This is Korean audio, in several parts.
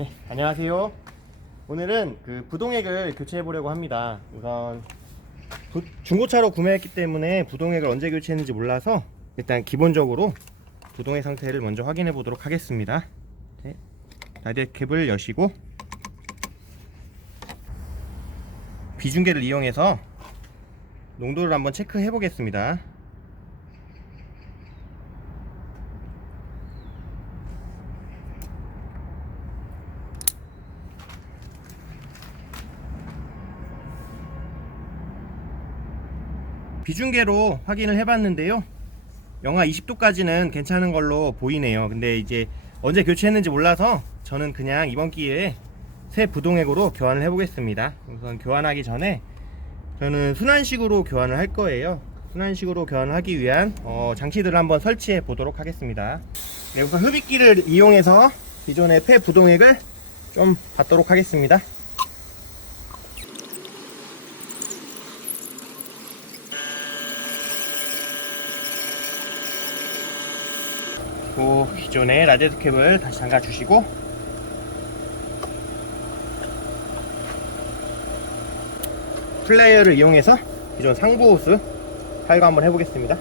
네, 안녕하세요. 오늘은 그 부동액을 교체해 보려고 합니다. 우선 부- 중고차로 구매했기 때문에 부동액을 언제 교체했는지 몰라서 일단 기본적으로 부동액 상태를 먼저 확인해 보도록 하겠습니다. 네, 라디오 캡을 여시고 비중계를 이용해서 농도를 한번 체크해 보겠습니다. 비중계로 확인을 해봤는데요. 영하 20도까지는 괜찮은 걸로 보이네요. 근데 이제 언제 교체했는지 몰라서 저는 그냥 이번 기회에 새 부동액으로 교환을 해보겠습니다. 우선 교환하기 전에 저는 순환식으로 교환을 할 거예요. 순환식으로 교환을 하기 위한 어, 장치들을 한번 설치해 보도록 하겠습니다. 네, 우선 흡입기를 이용해서 기존의 폐 부동액을 좀 받도록 하겠습니다. 그 기존의 라디에이터 캡을 다시 잠가 주시고 플레이어를 이용해서 기존 상부 호스 탈거 한번 해보겠습니다.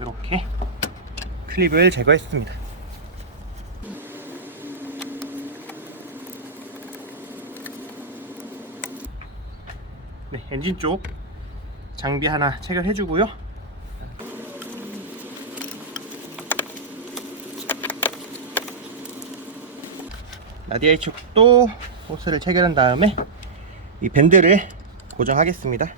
이렇게 클립을 제거했습니다. 네, 엔진 쪽 장비 하나 체결해 주고요. 라디에이 쪽도 호스를 체결한 다음에 이 밴드를 고정하겠습니다.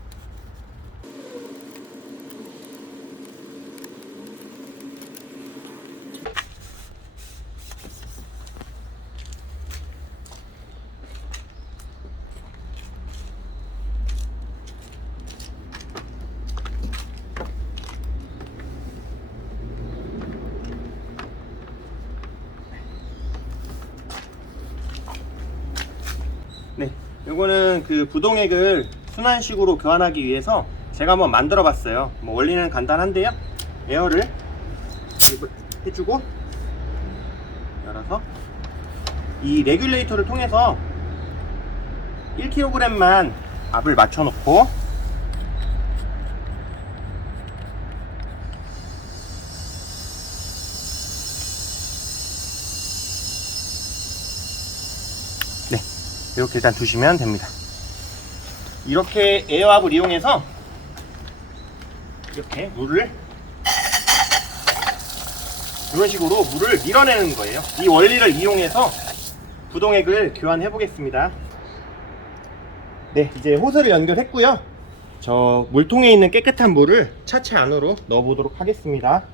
네, 이거는 그 부동액을 순환식으로 교환하기 위해서 제가 한번 만들어 봤어요. 뭐 원리는 간단한데요. 에어를 해주고 열어서 이 레귤레이터를 통해서 1kg만 압을 맞춰 놓고 이렇게 일단 두시면 됩니다. 이렇게 에어압을 이용해서 이렇게 물을 이런 식으로 물을 밀어내는 거예요. 이 원리를 이용해서 부동액을 교환해 보겠습니다. 네, 이제 호스를 연결했고요. 저 물통에 있는 깨끗한 물을 차체 안으로 넣어 보도록 하겠습니다.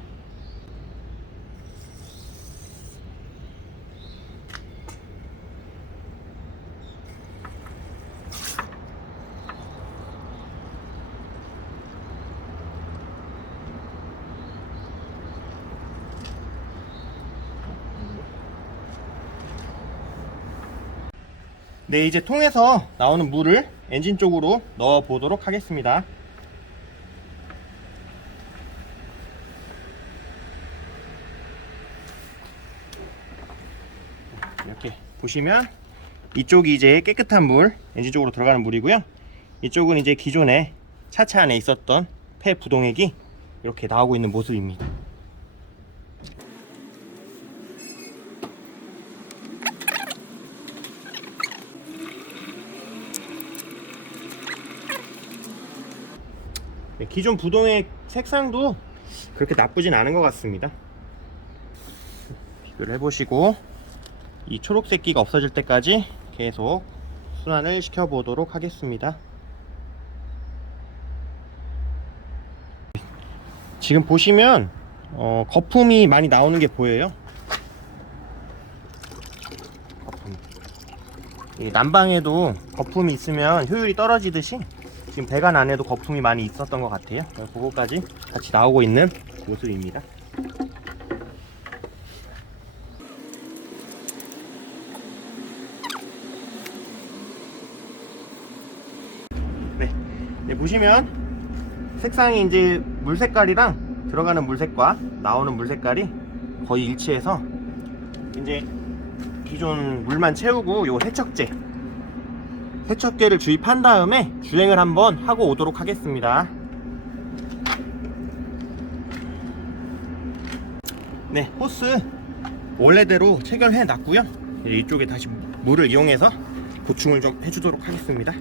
네, 이제 통에서 나오는 물을 엔진 쪽으로 넣어 보도록 하겠습니다. 이렇게 보시면 이쪽이 이제 깨끗한 물, 엔진 쪽으로 들어가는 물이고요. 이쪽은 이제 기존에 차체 안에 있었던 폐 부동액이 이렇게 나오고 있는 모습입니다. 기존 부동의 색상도 그렇게 나쁘진 않은 것 같습니다. 비교를 해보시고 이 초록색기가 없어질 때까지 계속 순환을 시켜보도록 하겠습니다. 지금 보시면 어, 거품이 많이 나오는 게 보여요. 거품. 이 난방에도 거품이 있으면 효율이 떨어지듯이 지금 배관 안에도 거품이 많이 있었던 것 같아요. 그거까지 같이 나오고 있는 모습입니다. 네. 네, 보시면 색상이 이제 물 색깔이랑 들어가는 물 색과 나오는 물 색깔이 거의 일치해서 이제 기존 물만 채우고 요 세척제 세척제를 주입한 다음에 주행을 한번 하고 오도록 하겠습니다. 네, 호스 원래대로 체결해 놨고요. 이쪽에 다시 물을 이용해서 보충을 좀 해주도록 하겠습니다.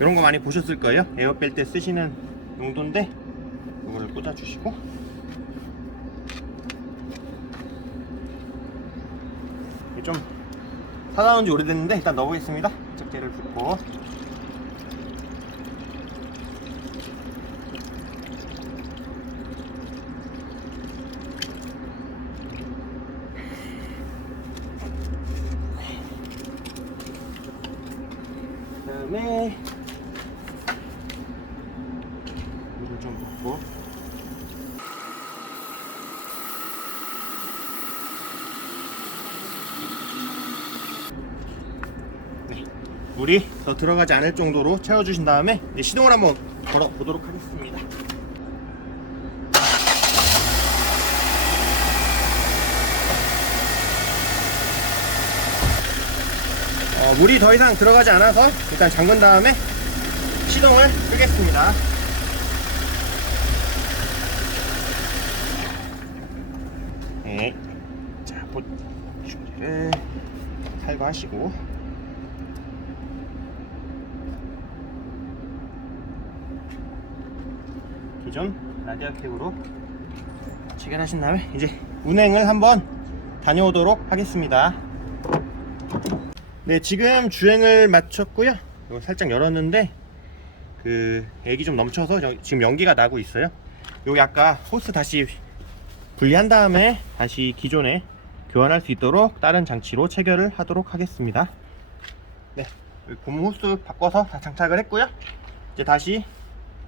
이런 거 많이 보셨을 거예요. 에어뺄 때 쓰시는 용도인데 이거를 꽂아주시고 좀 사다 놓은 지 오래됐는데 일단 넣어보겠습니다. 세척제를 붓고. 그 다음에 물을 좀 붓고 네, 물이 더 들어가지 않을 정도로 채워주신 다음에 시동을 한번 걸어 보도록 하겠습니다. 어, 물이 더 이상 들어가지 않아서 일단 잠근 다음에 시동을 끄겠습니다. 네. 자, 보, 충전을 탈거하시고. 기존 라디아 캡으로 체결하신 다음에 이제 운행을 한번 다녀오도록 하겠습니다. 네, 지금 주행을 마쳤고요. 이거 살짝 열었는데 그 액이 좀 넘쳐서 저- 지금 연기가 나고 있어요. 여기 아까 호스 다시 분리한 다음에 다시 기존에 교환할 수 있도록 다른 장치로 체결을 하도록 하겠습니다. 네, 고무 호스 바꿔서 다 장착을 했고요. 이제 다시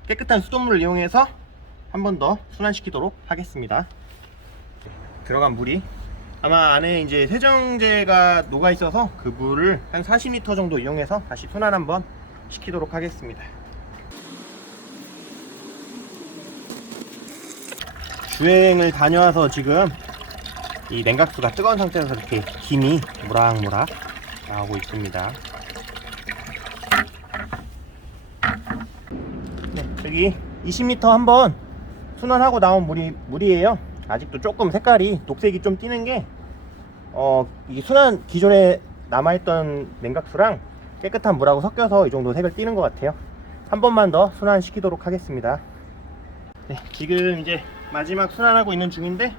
깨끗한 수돗물을 이용해서 한 번 더 순환시키도록 하겠습니다. 들어간 물이 아마 안에 이제 세정제가 녹아 있어서 그 물을 한 40리터 정도 이용해서 다시 순환 한번 시키도록 하겠습니다. 주행을 다녀와서 지금 이 냉각수가 뜨거운 상태에서 이렇게 김이 모락모락 나오고 있습니다. 네, 여기 20m 한번 순환하고 나온 물이 물이에요. 아직도 조금 색깔이 녹색이 좀 띄는 게 어, 이 순환 기존에 남아있던 냉각수랑 깨끗한 물하고 섞여서 이 정도 색을 띄는 것 같아요. 한 번만 더 순환시키도록 하겠습니다. 네, 지금 이제 마지막 순환하고 있는 중인데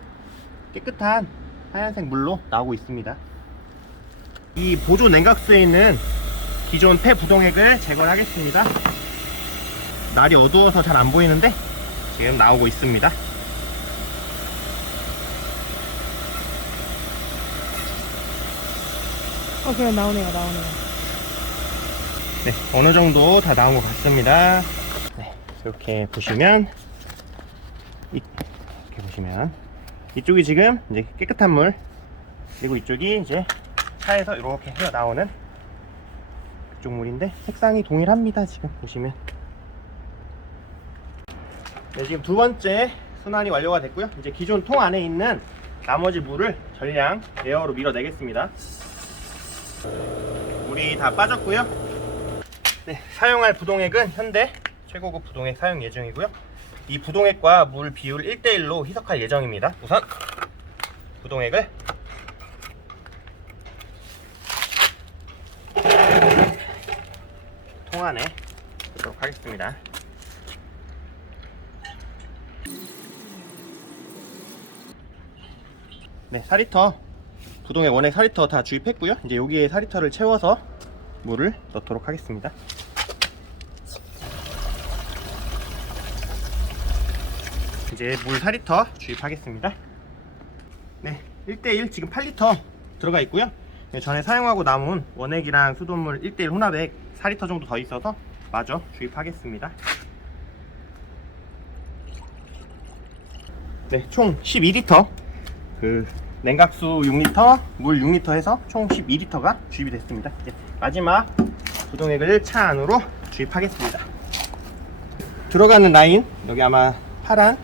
깨끗한 하얀색 물로 나오고 있습니다. 이 보조 냉각수에 있는 기존 폐 부동액을 제거를 하겠습니다. 날이 어두워서 잘 안 보이는데 지금 나오고 있습니다. 어, 그래, 나오네요, 나오네요. 네, 어느 정도 다 나온 것 같습니다. 네, 이렇게 보시면 이- 이렇게 보시면 이쪽이 지금 이제 깨끗한 물 그리고 이쪽이 이제 차에서 이렇게 흘러 나오는 그쪽 물인데 색상이 동일합니다. 지금 보시면 네, 지금 두 번째 순환이 완료가 됐고요. 이제 기존 통 안에 있는 나머지 물을 전량 에어로 밀어내겠습니다. 물이 다 빠졌고요. 네, 사용할 부동액은 현대 최고급 부동액 사용 예정이고요. 이 부동액과 물 비율 1대1로 희석할 예정입니다. 우선 부동액을 통 안에 넣도록 하겠습니다. 네, 4리터 부동액 원액 4리터 다 주입했고요. 이제 여기에 4리터를 채워서 물을 넣도록 하겠습니다. 이제 물 4리터 주입하겠습니다. 네, 1대1 지금 8리터 들어가 있고요. 네, 전에 사용하고 남은 원액이랑 수돗물 1대1 혼합액 4리터 정도 더 있어서 마저 주입하겠습니다. 네, 총 12리터. 그 냉각수 6리터, 물 6리터 해서 총 12리터가 주입이 됐습니다. 이제 마지막 부동액을 차 안으로 주입하겠습니다. 들어가는 라인 여기 아마 파란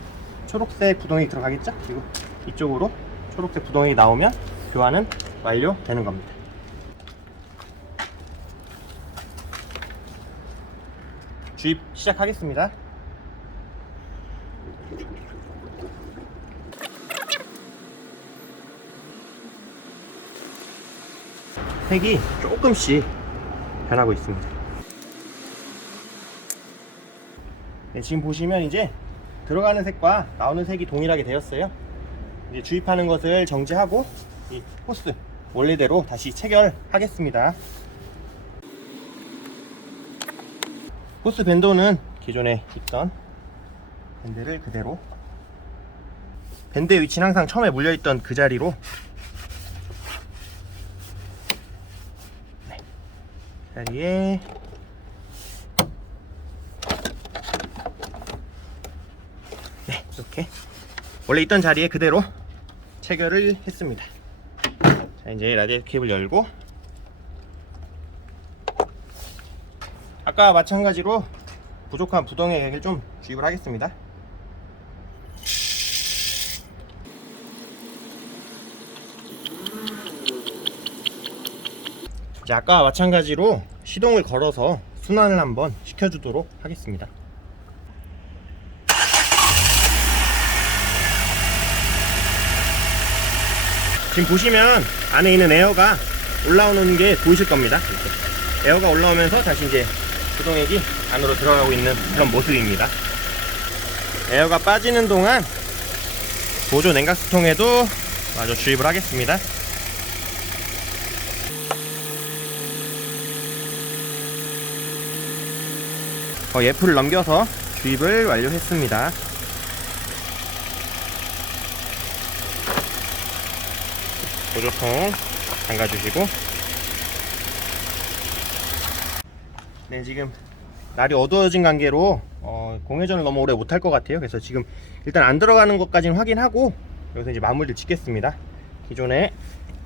초록색 부동액이 들어가겠죠? 그리고 이쪽으로 초록색 부동액이 나오면 교환은 완료되는 겁니다. 주입 시작하겠습니다. 색이 조금씩 변하고 있습니다. 네, 지금 보시면 이제 들어가는 색과 나오는 색이 동일하게 되었어요. 이제 주입하는 것을 정지하고 이 호스 원래대로 다시 체결하겠습니다. 호스 밴도는 기존에 있던 밴드를 그대로 밴드의 위치는 항상 처음에 물려있던 그 자리로 자리에. 네 이렇게. 원래 있던 자리에 그대로 체결을 했습니다. 자 이제 라디에이터 캡을 열고. 아까 마찬가지로 부족한 부동액을 좀 주입을 하겠습니다 아까 마찬가지로 시동을 걸어서 순환을 한번 시켜주도록 하겠습니다 지금 보시면 안에 있는 에어가 올라오는 게 보이실 겁니다. 이렇게. 에어가 올라오면서 다시 이제 구동액이 안으로 들어가고 있는 그런 모습입니다. 에어가 빠지는 동안 보조 냉각수통에도 마저 주입을 하겠습니다. 어, 예풀을 넘겨서 주입을 완료했습니다. 보조통 잠가주시고. 네 지금 날이 어두워진 관계로 어, 공회전을 너무 오래 못할 것 같아요. 그래서 지금 일단 안 들어가는 것까지는 확인하고 여기서 이제 마무리를 짓겠습니다. 기존에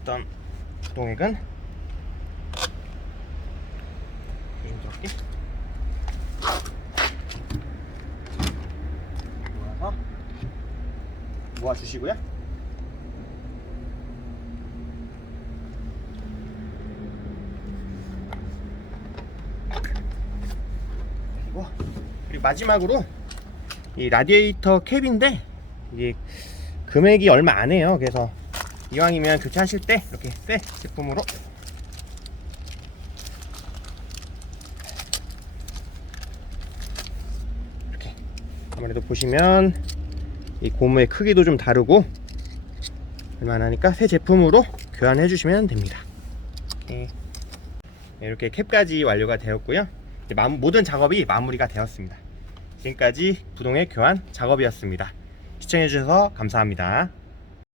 있던 주동액은 조심스럽게 모아서 모아주시고요 그리고 그리고 마지막으로 이 라디에이터 캡인데 이게 금액이 얼마 안 해요. 그래서 이왕이면 교체하실 때 이렇게 새 제품으로 이렇게 아무래도 보시면 이 고무의 크기도 좀 다르고 얼마나니까 새 제품으로 교환해 주시면 됩니다. 네. 이렇게 캡까지 완료가 되었고요. 모든 작업이 마무리가 되었습니다. 지금까지 부동의 교환 작업이었습니다. 시청해 주셔서 감사합니다.